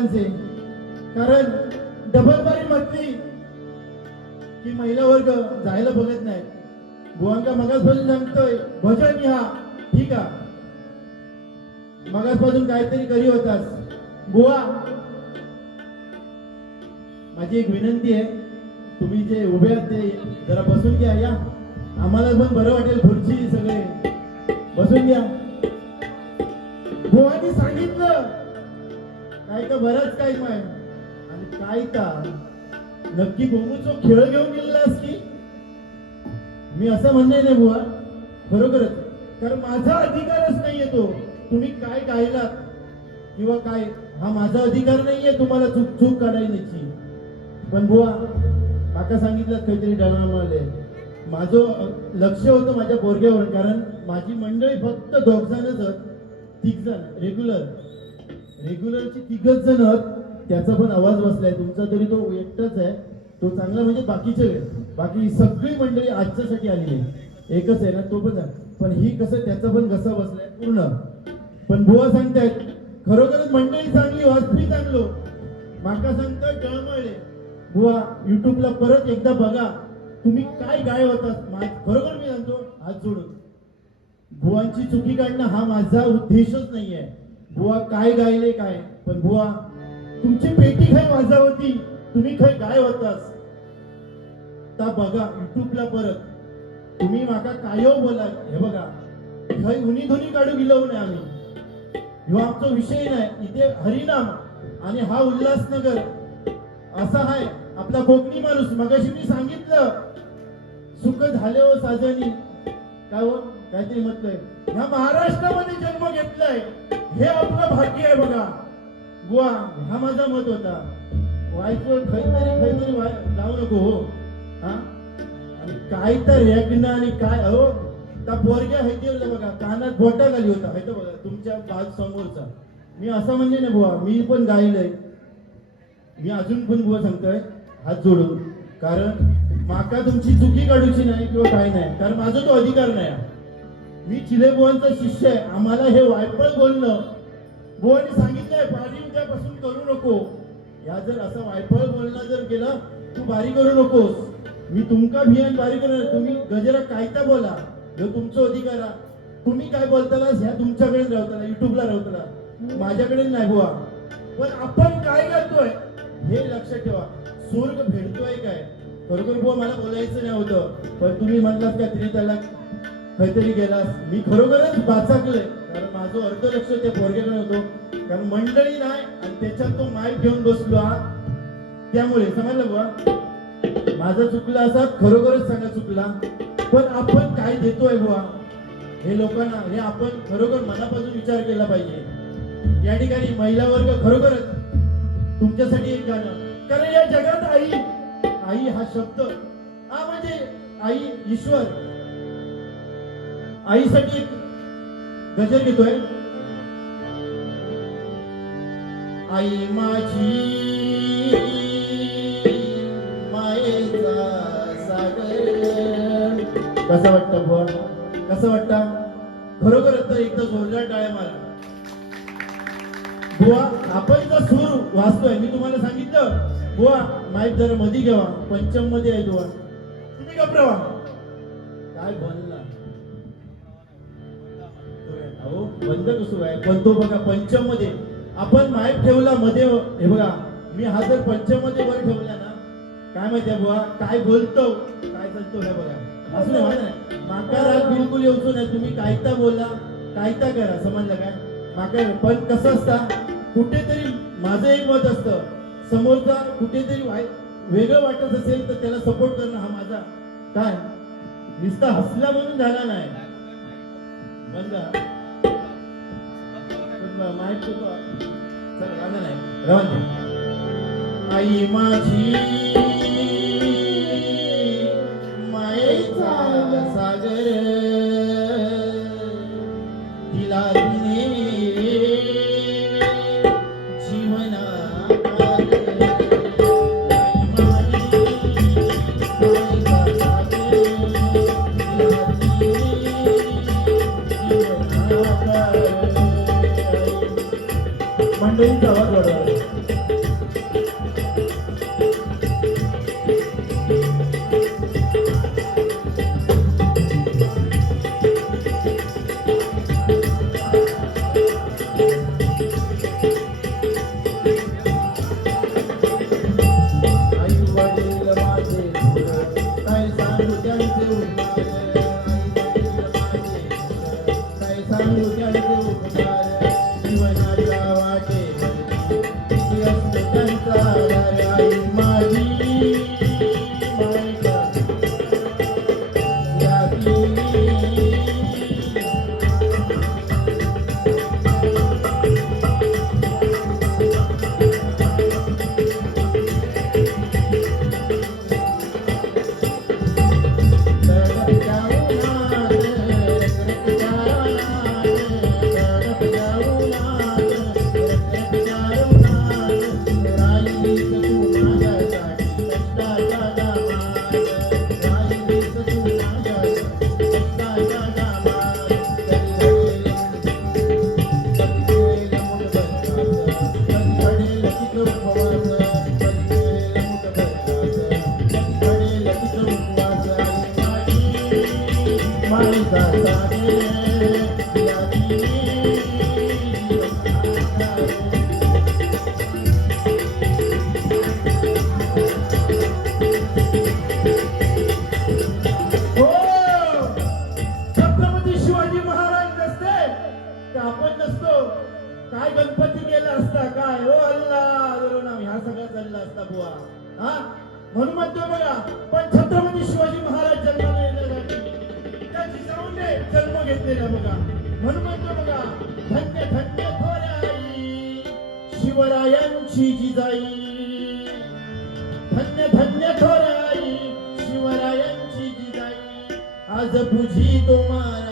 महिलांचे कारण डबलबारी म्हटली की महिला वर्ग जायला बघत नाही बुवांका मगासपासून सांगतोय भजन ह्या ठीक आहे. मगासपासून काहीतरी करी होतास. बुवा माझी एक विनंती आहे तुम्ही जे उभे आहात ते जरा बसून घ्या या. आम्हाला पण बरं वाटेल खुर्ची सगळे. बसून घ्या. बुवानी सांगितलं काय का बरंच काय माय आणि काय का नक्की गोमूचो खेळ घेऊन गेलेलास की? मी असं म्हणणे नाही बुवा खरोखरच. कारण माझा अधिकारच नाहीये तो. तुम्ही काय गायलात? किंवा काय? हा माझा अधिकार नाहीये तुम्हाला चूक चूक काढायची. पण बुवा काका सांगितलं काहीतरी डळमळले माझं लक्ष होतं माझ्या बोरग्यावर कारण माझी मंडळी फक्त दोघ जणच तिघ जण रेग्युलर रेग्युलरची तिघच जण आहेत. त्याचा पण आवाज बसलाय. तुमचा तरी तो एकटाच आहे. तो चांगला म्हणजे बाकीचे बाकी सगळी मंडळी आजच्यासाठी आलेली आहे. एकच आहे ना तो पण आहे. पण ही कसं त्याचा पण घसा बसलाय पूर्ण. पण बुवा सांगतायत खरोखरच मंडळी चांगली वाजवी चांगलो. माका सांगतोय टळमळले बुवा युट्यूबला परत एकदा बघा. तुम्ही काय गाय होतात खरोखर मी सांगतो हात जोडून. बुवांची चुकी काढणं हा माझा उद्देशच नाहीये. बुवा काय गायले काय? पण बुवा तुमची पेटी खाय वाजावती तुम्ही खय गाय होतास. ता बघा युट्यूबला परत. तुम्ही माका कायो बोला हे बघा खय उनी धुनी काढू गेलो नाही आम्ही. ह्यो आमचो विषय नाही. इथे हरिनाम आणि हा उल्हासनगर. असा आहे आपला कोकणी माणूस. मगाशी मी सांगितलं सुख झाले हो साजनी. काय हो? काहीतरी म्हटलंय. ह्या महाराष्ट्रामध्ये जन्म घेतलाय. हे आपलं भाग्य आहे बघा. बुवा हा माझा मत होता. व्हायचं खैतरी खैतरी जाऊ नको हो. हा? आणि काय तर यज्ञ आणि काय हो त्या पोरग्या हैतीवर बघा कानात बोटा घाली होता. हे बघा तुमच्या बाज समोरचा. मी असं म्हणजे ना बुवा मी पण गायलंय मी अजून पण बुवा सांगतोय हात जोडून. कारण माका तुमची चुकी काढूची नाही किंवा काय नाही. कारण माझा तो अधिकार नाही मी चिले शिष्य आहे. आम्हाला हे वायफळ बोलणं. बुवांनी सांगितलंय बारी उद्यापासून करू नको. या जर असं वायफळ बोलणं जर केलं तू बारी करू नकोस. मी तुमका भियान बारी करणार. तुम्ही गजरा कायता बोला. जो तुमचं अधिकार तुम्ही काय बोलताना ह्या तुमच्याकडे राहताना युट्यूबला राहताना माझ्याकडे नाही बुवा. पण आपण काय करतोय हे लक्षात ठेवा. स्वर्ग भेटतोय काय? खरोखर बुवा मला बोलायचं नाही होतं. पण तुम्ही म्हटलात का तिने त्याला काहीतरी गेलास. मी खरोखरच बाचाकले कारण माझं अर्ध लक्ष त्या पोरगेकडे होतो कारण मंडळी नाही आणि त्याच्यात तो माईक घेऊन बसलो हा. त्यामुळे समजलं बुवा? माझा चुकला असा खरोखरच सांगा चुकला. पण आपण काय देतोय बुवा? हे लोकांना हे आपण खरोखर मनापासून विचार केला पाहिजे. या ठिकाणी महिला वर्ग खरोखरच तुमच्यासाठी एक गाणं. कारण या जगात आई आई हा शब्द हा म्हणजे आई ईश्वर आईसाठी एक गजर घेतोय. आई माझी मायेचा सागर. कसं वाटतं बुवा कसं वाटतं? खरोखर तर एकदा जोरदार टाळ्या मारा. बुवा आपण जर सूर वाचतोय मी तुम्हाला सांगितलं. बुवा माहीत जरा मध्ये घ्यावा. पंचममध्ये आहे बुवा. तुम्ही घबरावा काय बनला अहो बंद कसं आहे. पण तो बघा पंचममध्ये आपण माहीत ठेवला मध्ये हे बघा मी हा जर पंचममध्ये वर ठेवला ना काय माहितीये बुवा काय बोलतो काय चालतो हे बघा. असं नाही माका राग बिलकुल येऊचो नाही. तुम्ही कायता बोला कायता करा समजलं काय? माका पण कसं असता कुठेतरी माझं एक मत असतं. समोरचा कुठेतरी वाईट वेगळं वाटत असेल तर त्याला सपोर्ट करणं हा माझा. काय? नुसता हसला म्हणून झाला नाही. बंद. माहीत होतं नाही आई माझी मायेचा सागर तिला आज बुझी तो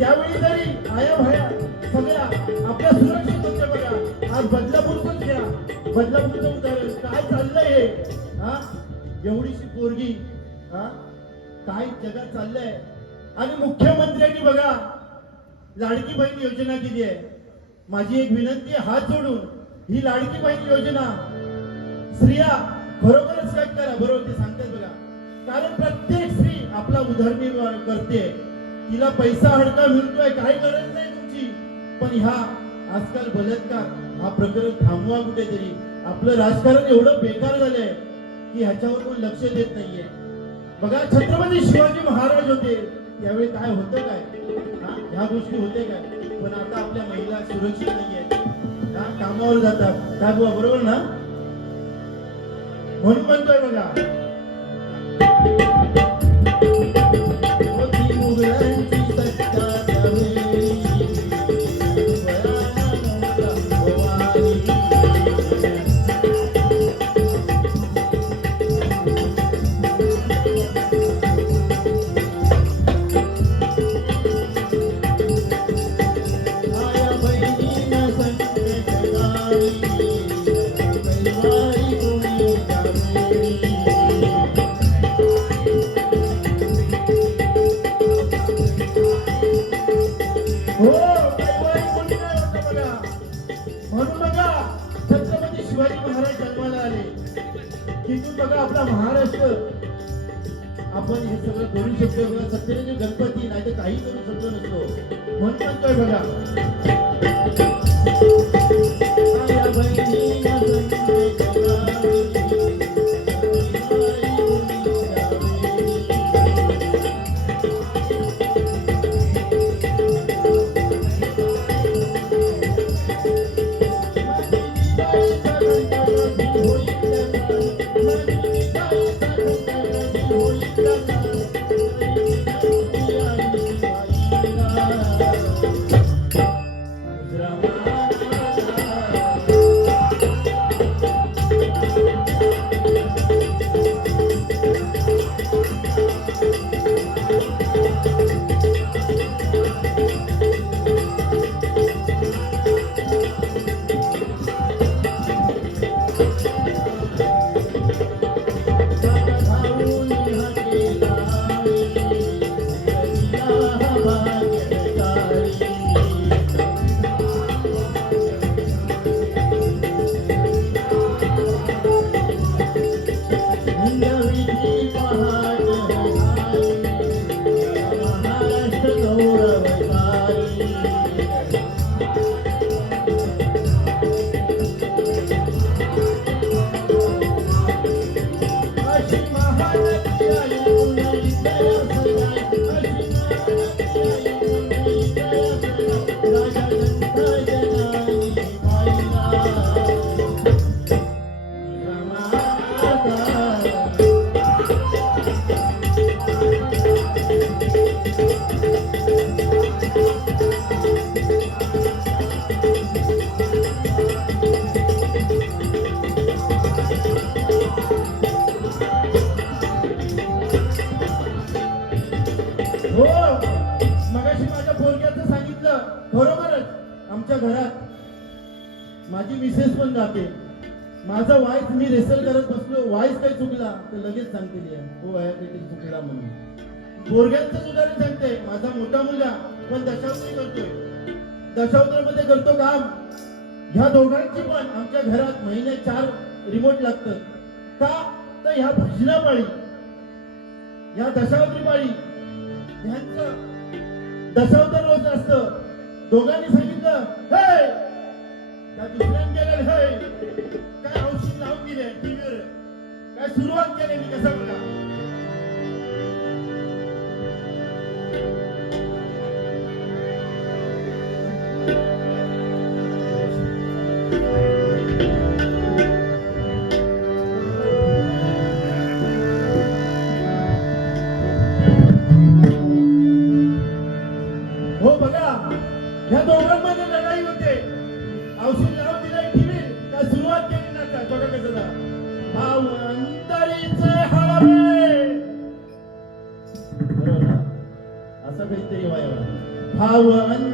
त्यावेळी तरी आया भाया सगळ्या आपल्या सुरक्षित बघा. आज बदलापूरच घ्या. बदलापूरचं उदाहरण काय चाललंय हे? हा? एवढीशी पोरगी हा? काय जगात चाललंय? आणि मुख्यमंत्र्यांनी बघा लाडकी बहीण योजना केली आहे. माझी एक विनंती आहे हात जोडून ही लाडकी बहीण योजना स्त्रिया खरोखरच काय करा बरोबर ते सांगतात बघा. कारण प्रत्येक स्त्री आपला उदरनिर्वाह करते. तिला पैसा हडका मिळतोय काही गरज नाही तुमची. पण ह्या आजकाल बलात्कार हा प्रकरण थांबवा कुठेतरी. आपलं राजकारण एवढं बेकार झालंय की ह्याच्यावर कोण लक्ष देत नाहीये. बघा छत्रपती शिवाजी महाराज होते. त्यावेळी काय होतं काय? ह्या गोष्टी होते काय? पण आता आपल्या महिला सुरक्षित नाहीये कामावर जातात. काय बुवा बरोबर ना? म्हणून म्हणतोय बघा. आपण हे सगळं करू शकतो. बघा सत्तेने गणपती नाही तर काही करू शकतो नसतो. म्हणतात काय बघा? मिसेस पण गाते माझा वाईस मी रेसल करत बसलो. वाईस काही चुकला तर लगेच सांगते हो आहे काहीतरी चुकला म्हणून. बोरग्यांचं उदाहरण सांगते. माझा मोठा मुलगा पण दशावतरी करतोय. दशावतरामध्ये करतो काम. ह्या दोघांची पण आमच्या घरात महिने चार रिमोट लागतं का? तर ह्या भजना पाळी ह्या दशावतरी पाळी ह्यांचं दशावतर रोज असतं. दोघांनी सांगितलं हे त्या दुसऱ्याने केलं हे. काय औषध लावून दिले? टीव्हीवर. काय सुरुवात केली मी कसं बघा nuevamente.